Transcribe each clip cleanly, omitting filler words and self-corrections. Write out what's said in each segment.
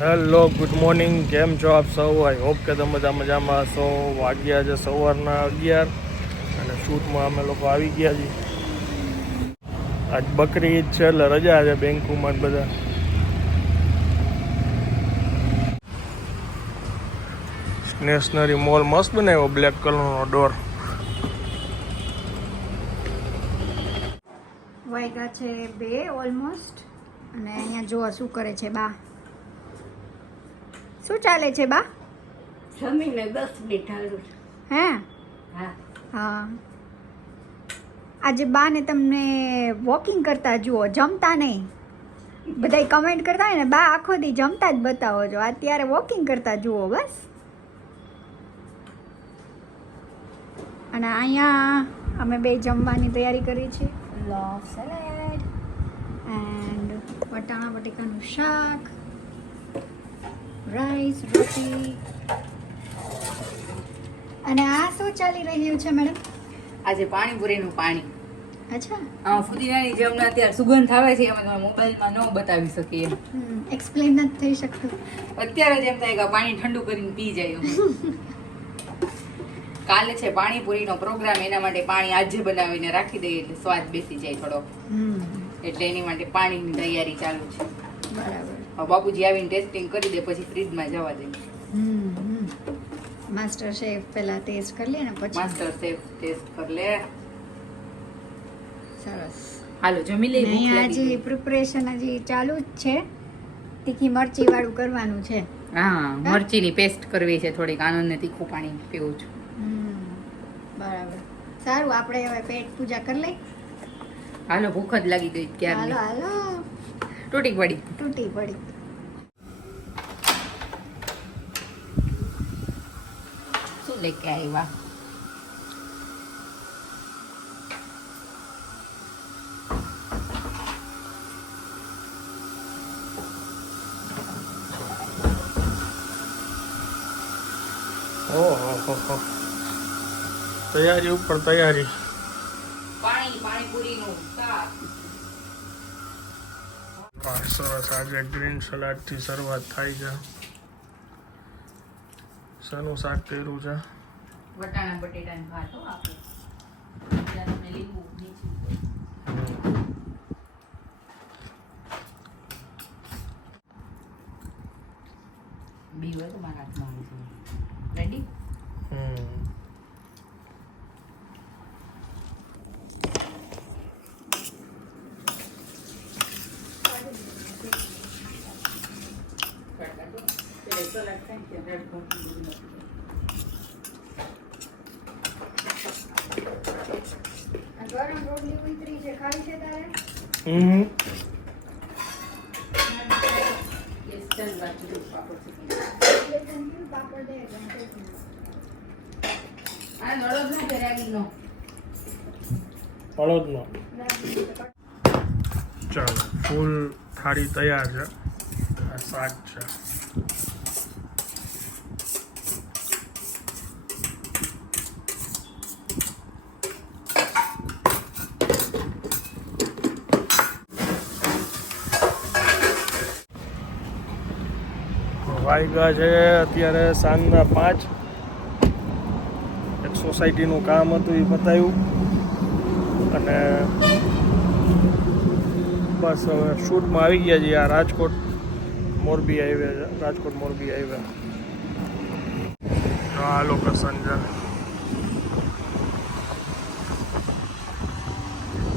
Hello good morning, કેમ છો આપ સૌ? આઈ હોપ કે તમે બધા મજામાં છો. વાગ્યા છે સવારના 11 અને શૂટમાં અમે લોકો આવી ગયા છીએ. આજ બકરી ઈદ છે એટલે રજા છે બેંકમાં બધા. સ્ટેશનરી મોલ મસ્ત બનાવ્યો, બ્લેક કલરનો ડોર. વાગ્યા છે 2 ઓલમોસ્ટ અને અહીંયા જોવા શું કરે છે બા. શું ચાલે છે બા? જમીને 10 મિનિટ હાલું. હે હા, હા, આજે બા ને તમને વોકિંગ કરતા જુઓ, જમતા નહીં. બધા કમેન્ટ કરતા હોય ને, બા આખો દી જમતા જ બતાવો છો, અત્યારે વોકિંગ કરતા જુઓ બસ. અને અહીંયા અમે બે જમવાની તૈયારી કરી છે. લોફ સલાડ એન્ડ વટાણા બટેકાનું શાક, રાઈસ, રોટી. અને આ શું ચાલી રહ્યું છે મેડમ? આજે પાણીપુરીનું પાણી. અચ્છા, ફુદીનાની જે હમણાં અત્યારે સુગંધ આવે છે એમાં તમે મોબાઈલમાં ન બતાવી શકીએ. એક્સપ્લેન નથી થઈ શકતું. અત્યારે જ એમ થાય કે પાણી ઠંડુ કરીને પી જાય. કાલે છે પાણીપુરીનો પ્રોગ્રામ, એના માટે પાણી આજે બનાવીને રાખી દઈએ એટલે સ્વાદ બેસી જાય થોડો. એટલે એની માટે પાણીની તૈયારી ચાલુ છે. બરાબર. હવે બાપુજી આવીને ટેસ્ટિંગ કરી દે પછી ફ્રીજમાં જવા દે. માસ્ટર શેફ પહેલા ટેસ્ટ કરી લે ને પછી. માસ્ટર શેફ ટેસ્ટ કર લે. સરસ. હાલો જમી લઈ. અહીંયા હજી પ્રિપરેશન હજી ચાલુ જ છે. તીખી મરચી વાળું કરવાનું છે. હા, મરચીની પેસ્ટ કરવી છે થોડીક. આનંદને તીખું પાણી પીવું છું. બરાબર. સારું, આપણે હવે પેટ પૂજા કરી લઈ. હાલો, ભૂખ જ લાગી ગઈ હાલો ક્યારની. હાલો, તૂટી પડી. તૂટી પડી. શું લેકે આવ્યા? ઓહો, તૈયારી ઉપર તૈયારી. પાણીપુરીનું શાક. વાહ, સરસ. આજે ગ્રીન સલાડથી શરૂઆત થાય છે. શાનું શાક કર્યું છે? વટાણા બટેટાનું ભાત હો આપણે. ત્યાં તમને લીંબુ નીચું. બી હોય તો મારા હાથમાં આવી જાય. રેડી? ગરમ રોટલી ઉતરી છે, ખાવી છે તારે? પાપડ દે. અડદનો. ચાલો, ફૂલ થાળી તૈયાર છે. આ શાક છે. વાગ્યા છે અત્યારે સાંજના 5. એક સોસાયટીનું કામ હતું એ પતાવ્યું અને બસ હવે શૂટમાં આવી ગયા છીએ. આ રાજકોટ મોરબી હાઈવે છે, રાજકોટ મોરબી હાઈવે. આ લોકેશન છે,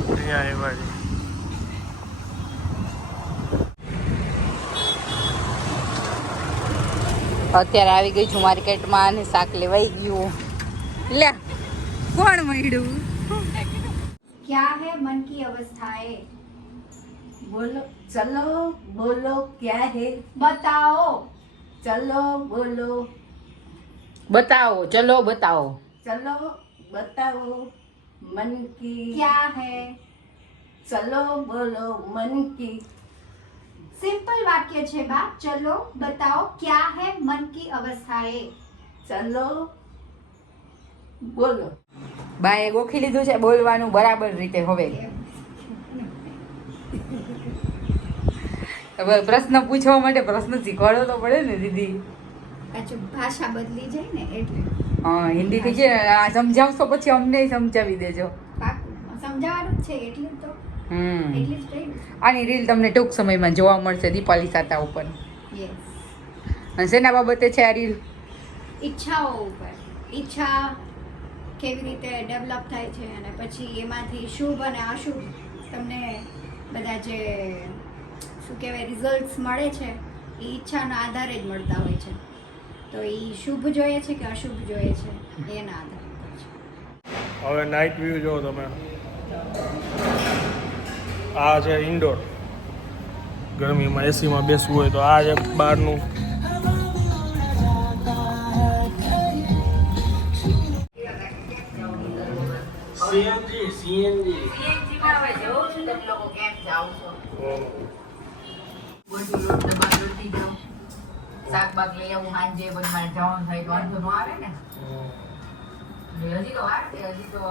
અહીંયા આવ્યા છે. અત્યારે આવી ગઈ છું માર્કેટમાં અને શાક લેવાઈ ગયું. લે, કોણ મળ્યું? क्या है मन की अवस्थाएं? બોલો, ચલો બોલો, ક્યા હે? बताओ. ચલો બોલો, બતાવો. ચલો બતાવો. ચલો બતાવો. મન કી क्या है? ચલો બોલો, મન કી. सिंपल वाक्य છે બા. ચલો बताओ क्या है मन की अवस्थाएं? ચલો બોલો. બાએ ગોખી લીધું છે બોલવાનું બરાબર રીતે. હવે હવે પ્રશ્ન પૂછવા માટે પ્રશ્ન શીખવાડવો તો પડે ને દીદી. પાછું ભાષા બદલી જાય ને એટલે હા, હિન્દી થી છે આ સમજાવશો પછી અમને સમજાવી દેજો. પાકું સમજાવવાનું જ છે એટલે જ તો એટલે જ કહ્યું. આની રીલ તમને ટૂંક સમયમાં જોવા મળશે દીપાલી સાતા ઉપર. યસ. અને શેના બાબતે છે આ રીલ? ઈચ્છાઓ ઉપર. ઈચ્છા કેવી રીતે ડેવલપ થાય છે અને પછી એમાંથી શુભ અને અશુભ તમને બધા જે શું કહેવાય રિઝલ્ટ્સ મળે છે એ ઈચ્છાના આધારે જ મળતા હોય છે. તો એ શુભ જોઈએ છે કે અશુભ જોઈએ છે એના આધારે હોય છે. હવે નાઇટ વ્યૂ જો તમે. આ છે ઇન્ડોર. ગરમીમાં એસીમાં બેસવું હોય તો આ છે બહારનું. સીએનજી શાકભાગ લઈ આવું સાંજે બધું મારે જવાનું થાય તો વાંધો ન આવે ને. હજી તો વાર છે, હજી તો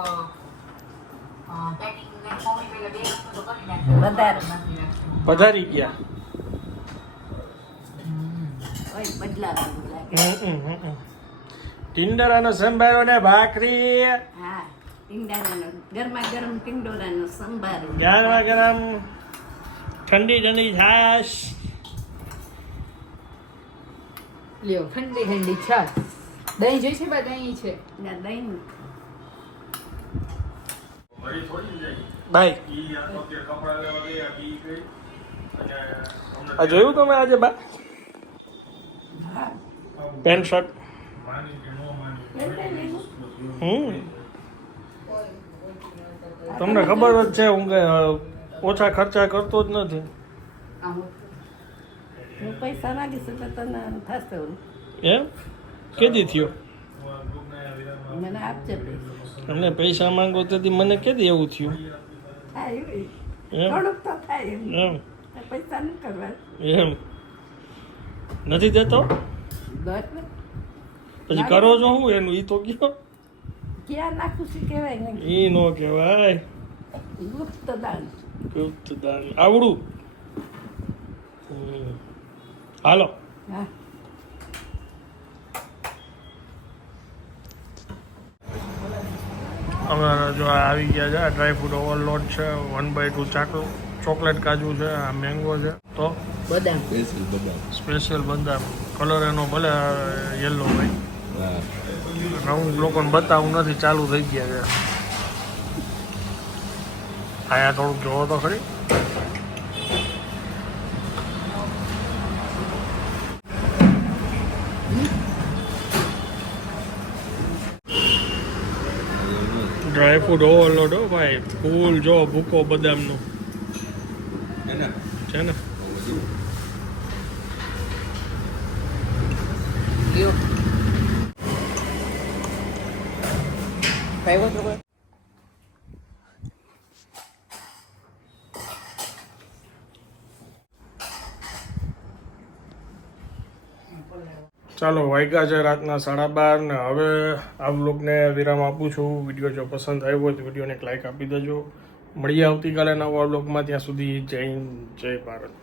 પેકિંગ ને મમ્મી પેલા 2 વસ્તુ તો કરી નાખી. વધારે નથી નાખી. પધારી ગયા. ઓય બદલાવાનું લાગે. ટિંડરાનો સંભારો ને ભાખરી. હા, ટીંડારાનો ગરમા ગરમ ટીંડોરાનો સંભારો. ગરમા ગરમ ઠંડી ઠંડી છાશ. લ્યો ઠંડી ઠંડી છાશ. દહીં જોઈ છે બા? દહીં છે. ના દહીં ભાઈ આ જોયું તમે આજે બા પેન્ટ શર્ટ? તમને ખબર જ છે હું કઈ ઓછા ખર્ચા કરતો જ નથી. હું પૈસા નાખીશ તો તને થશે. એમ કેદી થયો? મને આપજે પૈસા. તમને પૈસા માંગો તેથી મને કેદી એવું થયું? થાય એમ થોડુંક તો થાય એમ પૈસા નહીં કરવા. એમ નથી દેતો દસ પછી કરો છો હું એનું ઈ તો કયો. ક્યાં નાખું છું કહેવાય ને ઈ નો કહેવાય. ગુપ્ત દાન. ગુપ્ત દાન આવડું. હાલો હા અમારા જો આ આવી ગયા છે. આ ડ્રાયફ્રૂટ ઓવરલોડ છે. 1/2 ચોકલેટ કાજુ છે. આ મેંગો છે. તો બદામ સ્પેશિયલ બદામ. કલર એનો ભલે યલો ભાઈ. હું લોકોને બતાવું નથી, ચાલુ થઈ ગયા છે. આયા થોડુંક જોવો તો ખરી. ડ્રાયફ્રૂટ ઓવરલોડ હો ભાઈ. ફૂલ જો ભૂકો બદામનો છે ને. લ્યો ભાઈ તો ચાલો વાગ્યા છે રાતના 12:30 ને હવે આ વ્લોગને વિરામ આપું છું. વિડીયો જો પસંદ આવ્યો હોય તો વિડીયોને એક લાઈક આપી દેજો. મળીએ આવતીકાલે નવા વ્લોગમાં. ત્યાં સુધી જય હિન્દ, જય ભારત.